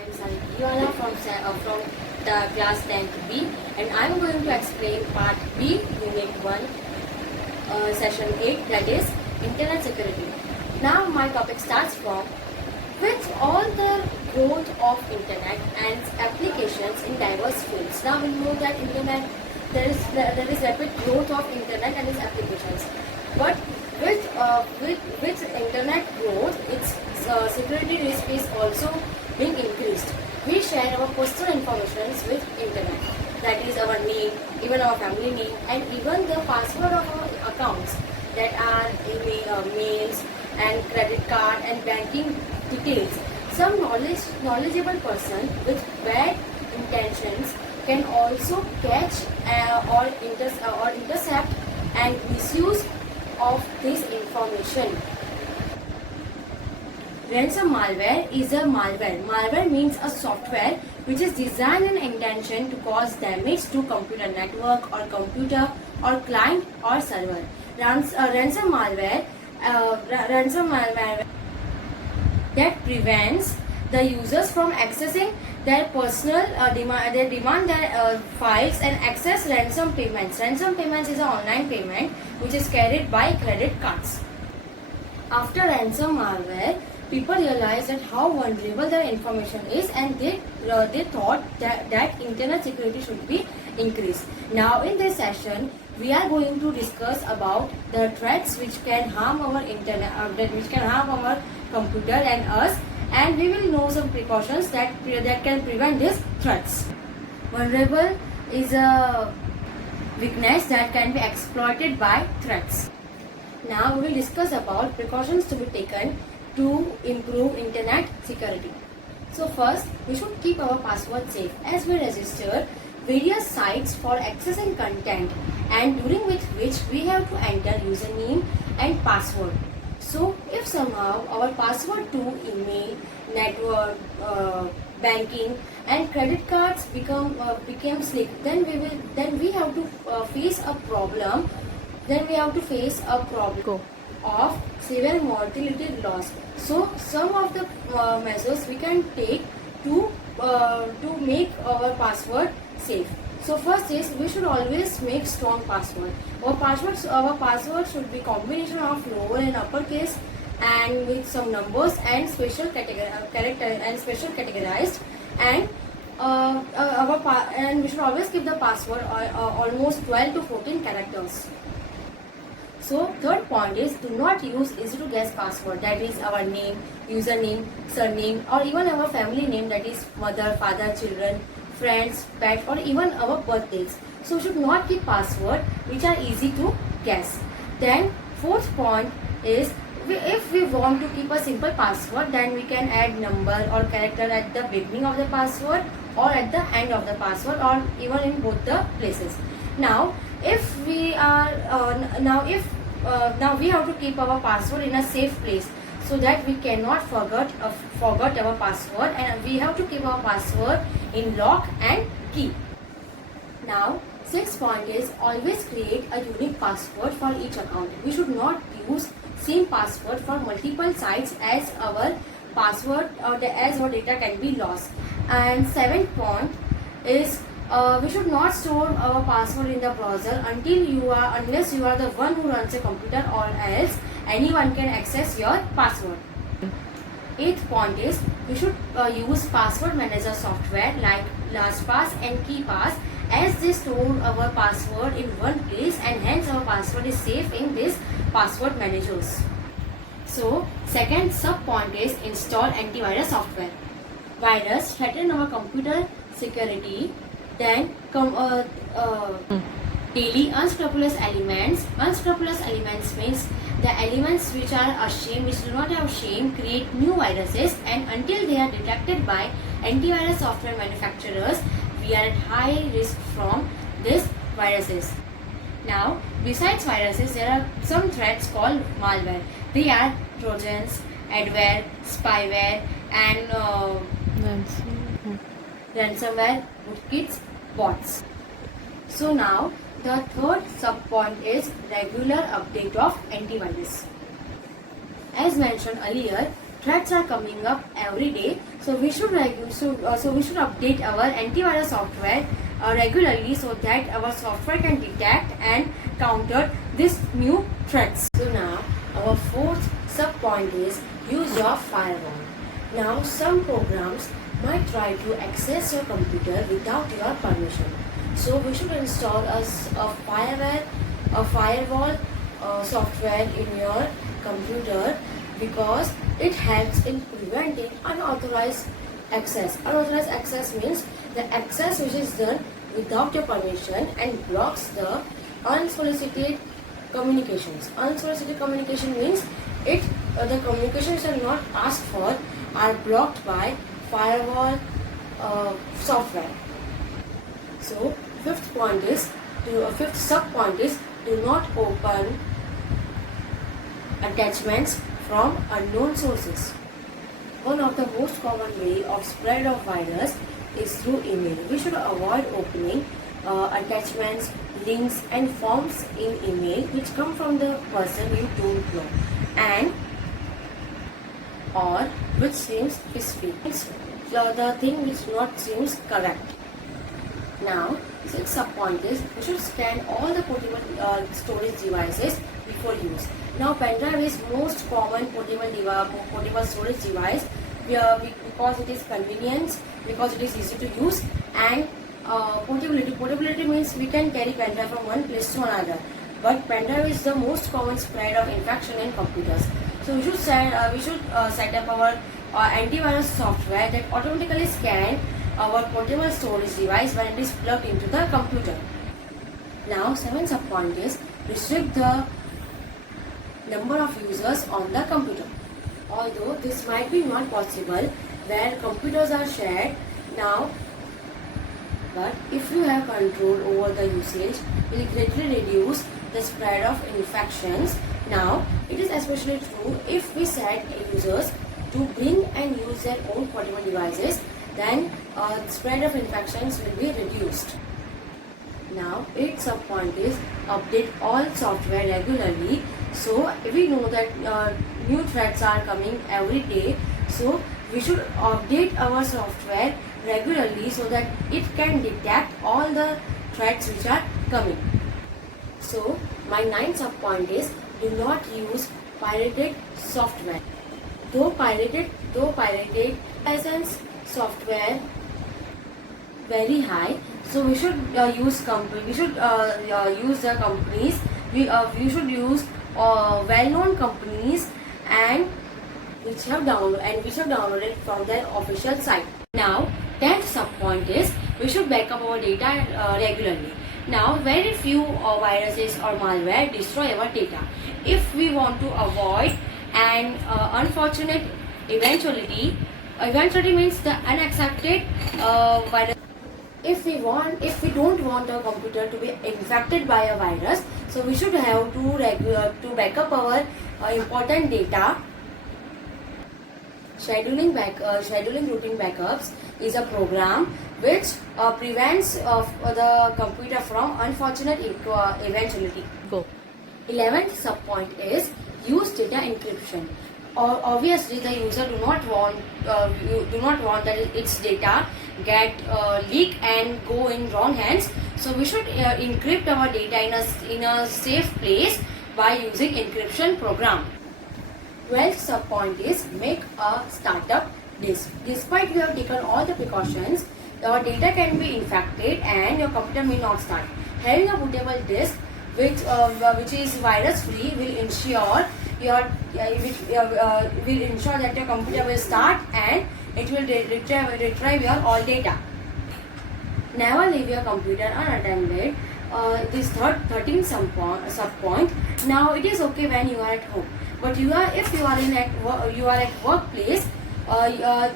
am Sanikiwala from the class 10th B, and I am going to explain part B, Unit 1, Session 8, that is Internet Security. Now my topic starts from with all the growth of Internet and its applications in diverse fields. Now we know that Internet there is rapid growth of Internet and its applications, but with Internet growth, its security risk is also being increased. We share our personal information with Internet, that is our name, even our family name, and even the password of our accounts, that are email, mails, and credit card and banking details. Some knowledgeable person with bad intentions can also catch or intercept and misuse of this information. Ransom malware is a malware. Malware means a software which is designed and intention to cause damage to computer network or computer or client or server. Ransom malware that prevents the users from accessing their personal demand their files and access ransom payments. Ransom payments is an online payment which is carried by credit cards. After ransom malware, people realized that how vulnerable their information is, and they thought that internet security should be increased. Now in this session, we are going to discuss about the threats which can harm our internet, which can harm our computer and us, and we will know some precautions that can prevent these threats. Vulnerable is a weakness that can be exploited by threats. Now we will discuss about precautions to be taken to improve internet security. So first, we should keep our password safe as we register various sites for accessing content, and during which we have to enter username and password. So if somehow our password to email, network, banking and credit cards became slick, then we have to face a problem. Then we have to face a problem of severe mortality loss. So some of the measures we can take to make our password safe. So first is we should always make strong password. Our password should be combination of lower and uppercase and with some numbers and special categorized, and and we should always keep the password almost 12 to 14 characters. So third point is do not use easy to guess password, that is our name, username, surname, or even our family name, that is mother, father, children, friends, pet, or even our birthdays. So we should not keep password which are easy to guess. Then fourth point is if we want to keep a simple password, then we can add number or character at the beginning of the password or at the end of the password, or even in both the places. Now if we are now we have to keep our password in a safe place so that we cannot forget our password, and we have to keep our password in lock and key. Now sixth point is always create a unique password for each account. We should not use same password for multiple sites as our password as our data can be lost. And seventh point is we should not store our password in the browser unless you are the one who runs a computer, or else anyone can access your password. Eighth point is we should use password manager software like LastPass and KeePass, as they store our password in one place, and hence our password is safe in these password managers. So second sub point is install antivirus software. Virus threaten our computer security. Then daily unscrupulous elements. Unscrupulous elements means the elements which are ashamed, which do not have shame, create new viruses, and until they are detected by antivirus software manufacturers, we are at high risk from these viruses. Now, besides viruses, there are some threats called malware. They are trojans, adware, spyware, and ransomware, rootkits, bots. So now the third sub point is regular update of antivirus. As mentioned earlier, threats are coming up every day, so we should update our antivirus software regularly, so that our software can detect and counter these new threats. So now our fourth sub point is use your firewall. Now some programs might try to access your computer without your permission, so we should install a firewall software in your computer, because it helps in preventing unauthorized access. Unauthorized access means the access which is done without your permission and blocks the unsolicited communications. Unsolicited communication means the communications are not asked for are blocked by firewall software. So fifth sub point is do not open attachments from unknown sources. One of the most common way of spread of virus is through email. We should avoid opening attachments, links and forms in email which come from the person you don't know and or which seems fishy. The thing which not seems correct. Now, sixth sub point is we should scan all the portable storage devices before use. Now, pen drive is most common portable storage device because it is convenient, because it is easy to use, and portability. Portability means we can carry pen drive from one place to another. But pen drive is the most common spread of infection in computers. So we should set up our antivirus software that automatically scan our portable storage device when it is plugged into the computer. Now, seventh sub point is restrict the number of users on the computer. Although this might be not possible where computers are shared now, but if you have control over the usage, it will greatly reduce the spread of infections. Now, it is especially true if we set users to bring and use their own portable devices, then the spread of infections will be reduced. Now, eighth sub point is update all software regularly. So, we know that new threats are coming every day, so we should update our software regularly so that it can detect all the threats which are coming. So, my ninth sub point is do not use pirated software. Though pirated license software very high, so we should use the companies. We should use well-known companies and which have downloaded from their official site. Now, 10th sub point is we should backup our data regularly. Now, very few viruses or malware destroy our data. If we want to avoid an unfortunate eventuality means the unaccepted virus. If we don't want our computer to be infected by a virus, so we should have to backup our important data. Scheduling routing backups is a program which prevents the computer from unfortunate eventuality. Go. 11th sub point is use data encryption. Obviously, the user do not want that its data get leak and go in wrong hands. So we should encrypt our data in a safe place by using encryption program. 12th sub point is make a startup disk. Despite we have taken all the precautions, our data can be infected and your computer may not start. Having a bootable disk which is virus free will ensure that your computer will start and it will retrieve your all data. Never leave your computer unattended. This 13th sub point. Now it is okay when you are at home, but if you are at workplace,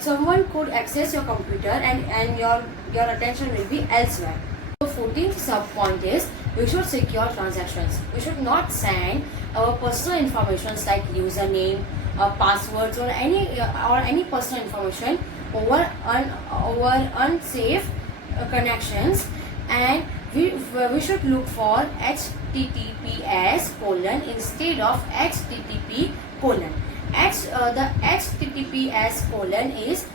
someone could access your computer and your attention will be elsewhere. So 14th sub point is we should secure transactions. We should not send our personal information like username, passwords, or any personal information over unsafe connections, and we should look for HTTPS : instead of HTTP : the HTTPS colon is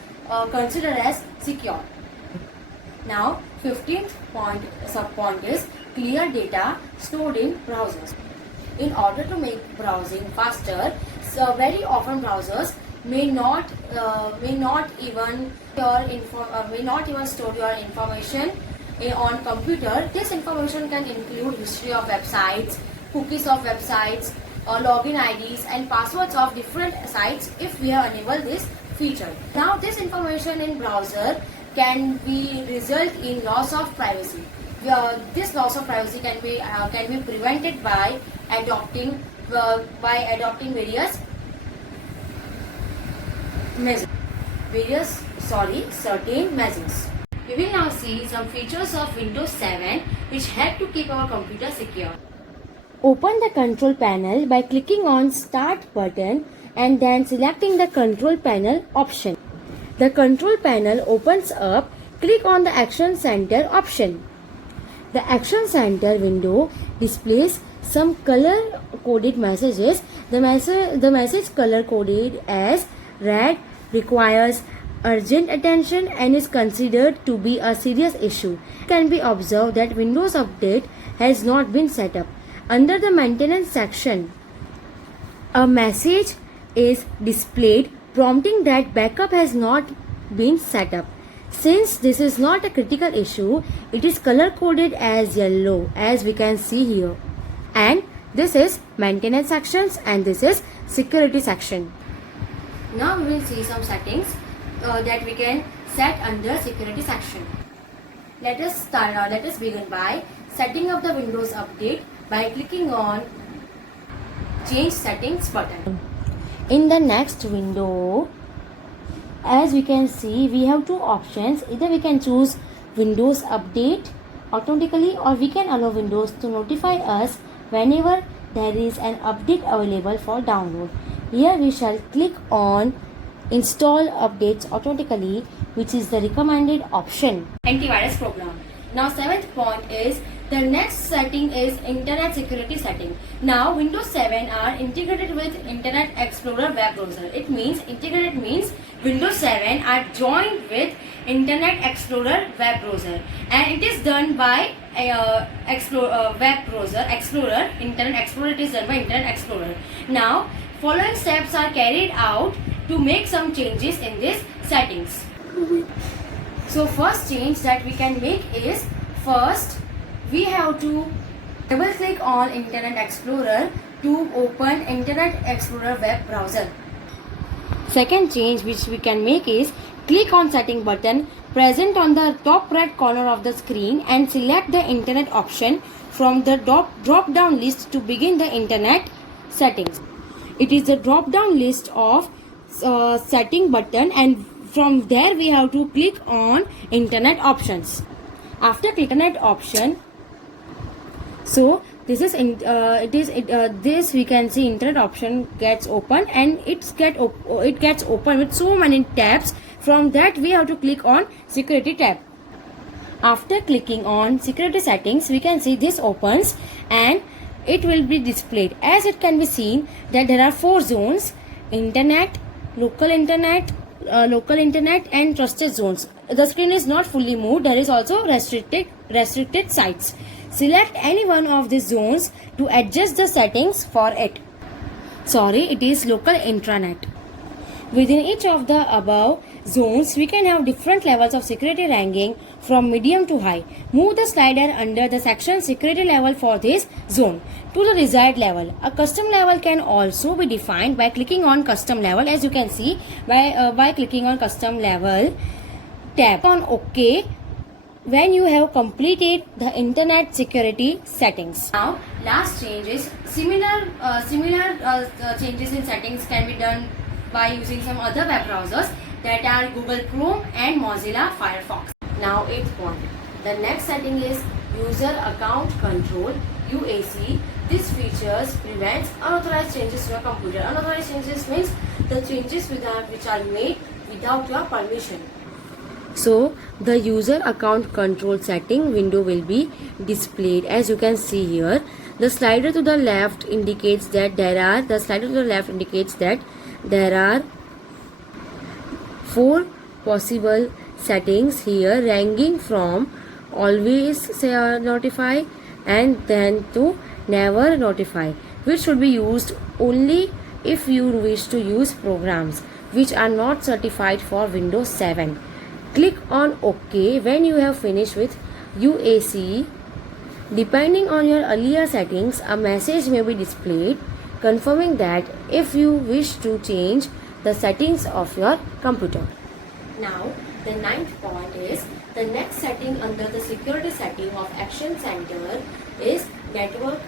considered as secure. Now 15th subpoint is clear data stored in browsers. In order to make browsing faster, so very often browsers may not even store your information on computer. This information can include history of websites, cookies of websites, login IDs and passwords of different sites if we have enabled this feature. Now this information in browser can be result in loss of privacy. This loss of privacy can be prevented by adopting various certain measures. We will now see some features of Windows 7 which help to keep our computer secure. Open the control panel by clicking on Start button and then selecting the control panel option. The control panel opens up. Click on the Action Center option. The Action Center window displays some color-coded messages. The message color-coded as red requires urgent attention and is considered to be a serious issue. It can be observed that Windows Update has not been set up. Under the maintenance section, a message is displayed prompting that backup has not been set up. Since this is not a critical issue, it is color coded as yellow as we can see here. And this is maintenance sections and this is security section. Now we will see some settings that we can set under security section. Let us begin by setting up the Windows Update by clicking on Change Settings button. In the next window, as we can see, we have two options. Either we can choose Windows Update automatically or we can allow Windows to notify us whenever there is an update available for download. Here we shall click on Install Updates Automatically, which is the recommended option. Antivirus program. Now 7th point is the next setting is Internet Security setting. Now Windows 7 are integrated with Internet Explorer web browser. It means integrated means Windows 7 are joined with Internet Explorer web browser, and it is done by web browser Explorer. Internet Explorer, it is done by Internet Explorer. Now following steps are carried out to make some changes in this settings. So first change that we can make is, first we have to double click on Internet Explorer to open Internet Explorer web browser. Second change which we can make is click on setting button present on the top right corner of the screen and select the internet option from the drop down list to begin the internet settings. It is the drop down list of setting button, and from there we have to click on internet options. After clicking internet option, so this is this we can see internet option gets open, and it gets open with so many tabs. From that we have to click on security tab. After clicking on security settings, we can see this opens and it will be displayed. As it can be seen that there are 4 zones: internet, local internet, and trusted zones. The screen is not fully moved. There is also restricted sites. Select any one of these zones to adjust the settings for it. It is local intranet. Within each of the above zones, we can have different levels of security ranking from medium to high. Move the slider under the section security level for this zone to the desired level. A custom level can also be defined by clicking on custom level. As you can see, by clicking on custom level, tap on OK when you have completed the internet security settings. Now last change is similar changes in settings can be done by using some other web browsers, that are Google Chrome and Mozilla Firefox. Now 8th point. The next setting is User Account Control UAC. This features prevents unauthorized changes to your computer. Unauthorized changes means the changes which are made without your permission. So the user account control setting window will be displayed. As you can see here, the slider to the left indicates that there are 4 possible settings here, ranging from always notify and then to never notify, which should be used only if you wish to use programs which are not certified for Windows 7. Click on OK when you have finished with UAC. Depending on your earlier settings, a message may be displayed confirming that if you wish to change the settings of your computer. Now, the 9th point is the next setting under the security setting of Action Center is network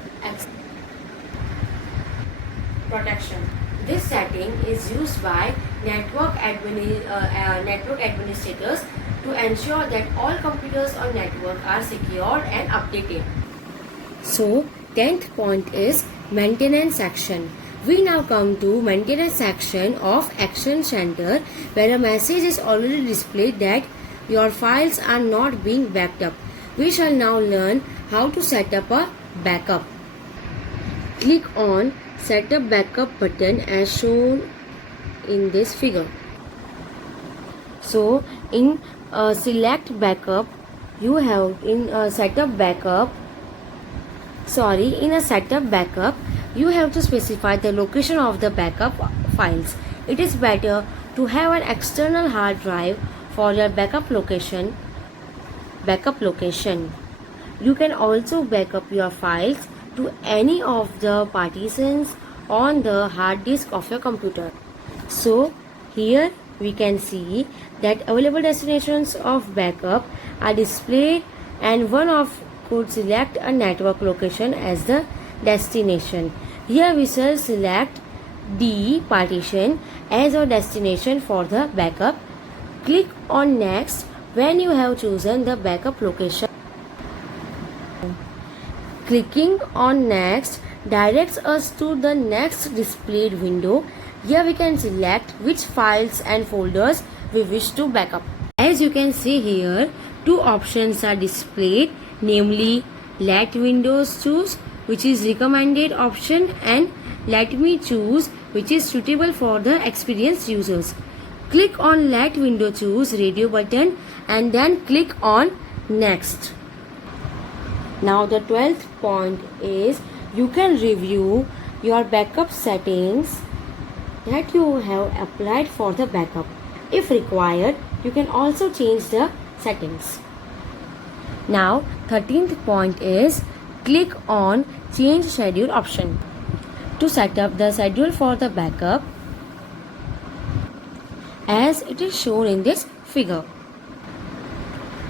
protection. This setting is used by network administrators to ensure that all computers on network are secured and updated. So, 10th point is maintenance section. We now come to maintenance section of Action Center, where a message is already displayed that your files are not being backed up. We shall now learn how to set up a backup. Click on Setup Backup button as shown in this figure. So, in Select Backup, you have in a Setup Backup, you have to specify the location of the backup files. It is better to have an external hard drive for your backup location. You can also backup your files to any of the partitions on the hard disk of your computer. So here we can see that available destinations of backup are displayed, and one of could select a network location as the destination. Here we shall select D partition as our destination for the backup. Click on Next when you have chosen the backup location. Clicking on Next directs us to the next displayed window. Here we can select which files and folders we wish to backup. As you can see here, 2 options are displayed, namely Let Windows Choose, which is recommended option, and Let Me Choose, which is suitable for the experienced users. Click on Let Windows Choose radio button and then click on Next. Now the 12th point is you can review your backup settings that you have applied for the backup. If required, you can also change the settings. Now 13th point is click on Change Schedule option to set up the schedule for the backup as it is shown in this figure.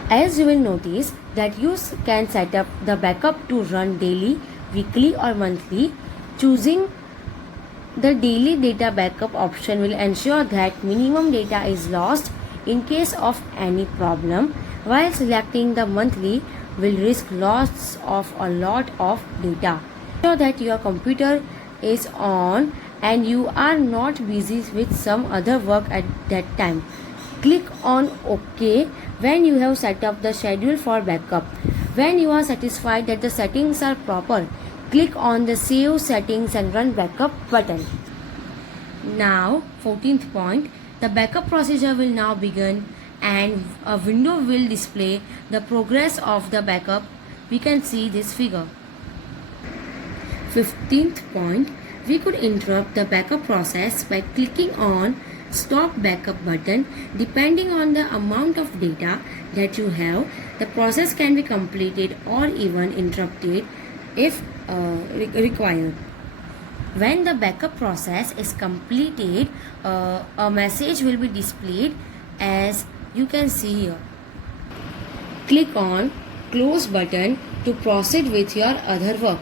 As you will notice that you can set up the backup to run daily, weekly or monthly. Choosing the daily data backup option will ensure that minimum data is lost in case of any problem, while selecting the monthly will risk loss of a lot of data. Ensure that your computer is on and you are not busy with some other work at that time. Click on OK when you have set up the schedule for backup. When you are satisfied that the settings are proper, click on the Save Settings and Run Backup button. Now 14th point, the backup procedure will now begin and a window will display the progress of the backup. We can see this figure. 15th point, we could interrupt the backup process by clicking on Stop Backup button. Depending on the amount of data that you have, the process can be completed or even interrupted if required. When the backup process is completed, a message will be displayed as you can see here. Click on Close button to proceed with your other work.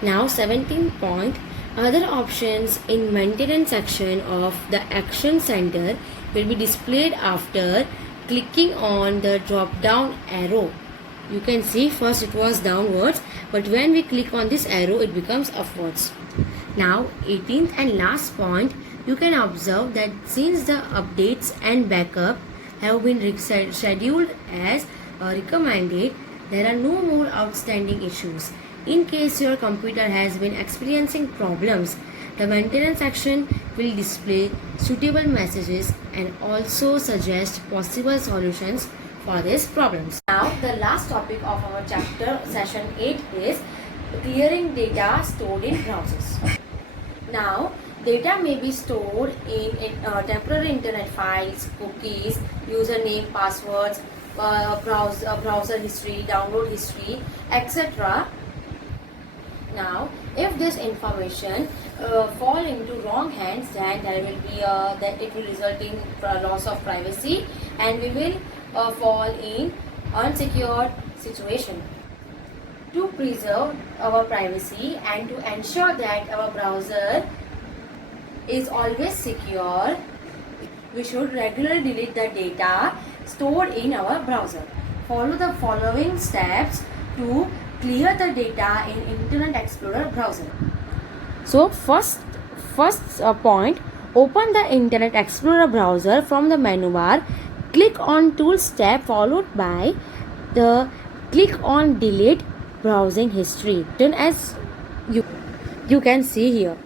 Now 17th point, other options in maintenance section of the Action Center will be displayed after clicking on the drop down arrow. You can see first it was downwards, but when we click on this arrow it becomes upwards. Now 18th and last point, you can observe that since the updates and backup have been scheduled as recommended, there are no more outstanding issues. In case your computer has been experiencing problems, The maintenance section will display suitable messages and also suggest possible solutions for these problems. Now, the last topic of our chapter session 8 is clearing data stored in browsers. Now, data may be stored in temporary internet files, cookies, username, passwords, browser history, download history, etc. Now, if this information fall into wrong hands, then there will be that it will result in loss of privacy, and we will fall in unsecured situation. To preserve our privacy and to ensure that our browser is always secure, we should regularly delete the data stored in our browser. Follow the following steps to clear the data in Internet Explorer browser. So first point, open the Internet Explorer browser from the menu bar. Click on Tools tab followed by the click on Delete Browsing History. Then as you can see here.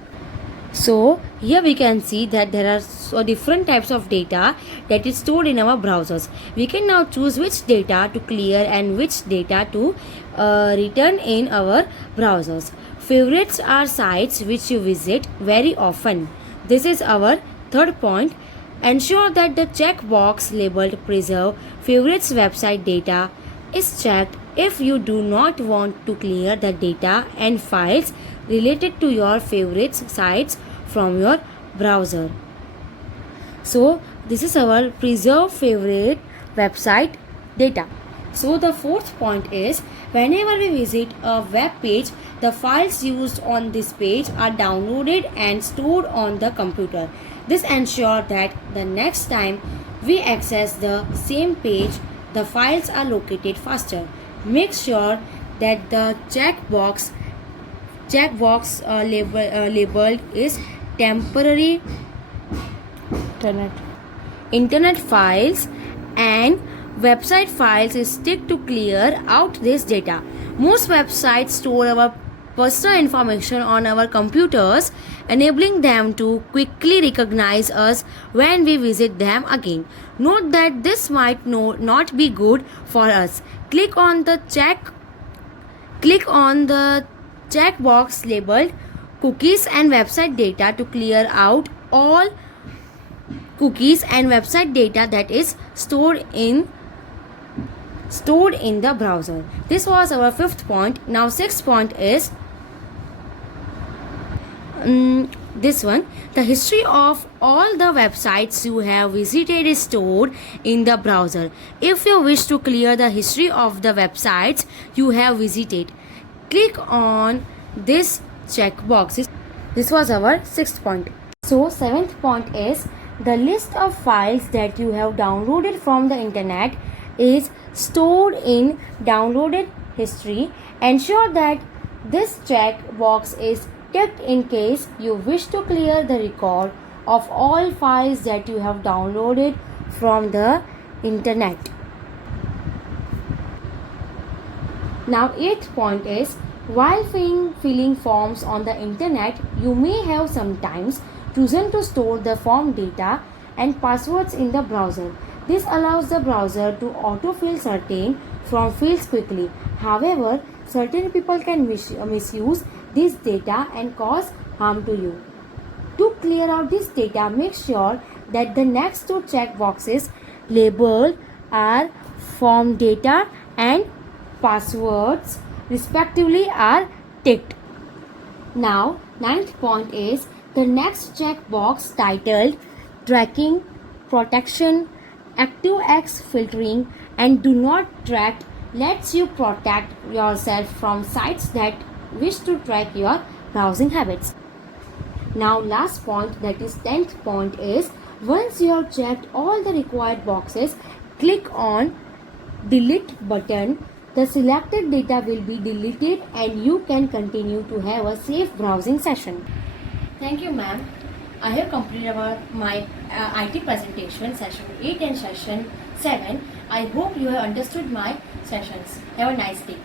So here we can see that there are different types of data that is stored in our browsers. We can now choose which data to clear and which data to return in our browsers. Favorites are sites which you visit very often. This is our third point. Ensure that the checkbox labeled Preserve Favorites website data is checked if you do not want to clear the data and files related to your favorites sites from your browser. So this is our preserve favorite website data. So the fourth point is, whenever we visit a web page, the files used on this page are downloaded and stored on the computer. This ensures that the next time we access the same page, the files are located faster. Make sure that the checkbox labeled is temporary internet files and website files is ticked to clear out this data. Most websites store our personal information on our computers, enabling them to quickly recognize us when we visit them again. Note that this might not be good for us. Click on the checkbox labeled Cookies and Website Data to clear out all cookies and website data that is stored in the browser. This was our fifth point. Now sixth point is this one. The history of all the websites you have visited is stored in the browser. If you wish to clear the history of the websites you have visited, click on this checkbox. This was our sixth point. So seventh point is, the list of files that you have downloaded from the internet is stored in downloaded history. Ensure that this checkbox is ticked in case you wish to clear the record of all files that you have downloaded from the internet. Now eighth point is, while filling forms on the internet, you may have sometimes chosen to store the form data and passwords in the browser. This allows the browser to autofill certain form fields quickly. However, certain people can misuse this data and cause harm to you. To clear out this data, make sure that the next two checkboxes labeled are form data and passwords respectively are ticked. Now, ninth point is, the next checkbox titled Tracking, Protection, ActiveX Filtering and Do Not Track lets you protect yourself from sites that wish to track your browsing habits. Now last point, that is 10th point, is once you have checked all the required boxes, click on Delete button. The selected data will be deleted and you can continue to have a safe browsing session. Thank you, ma'am. I have completed my IT presentation session 8 and session 7. I hope you have understood my sessions. Have a nice day.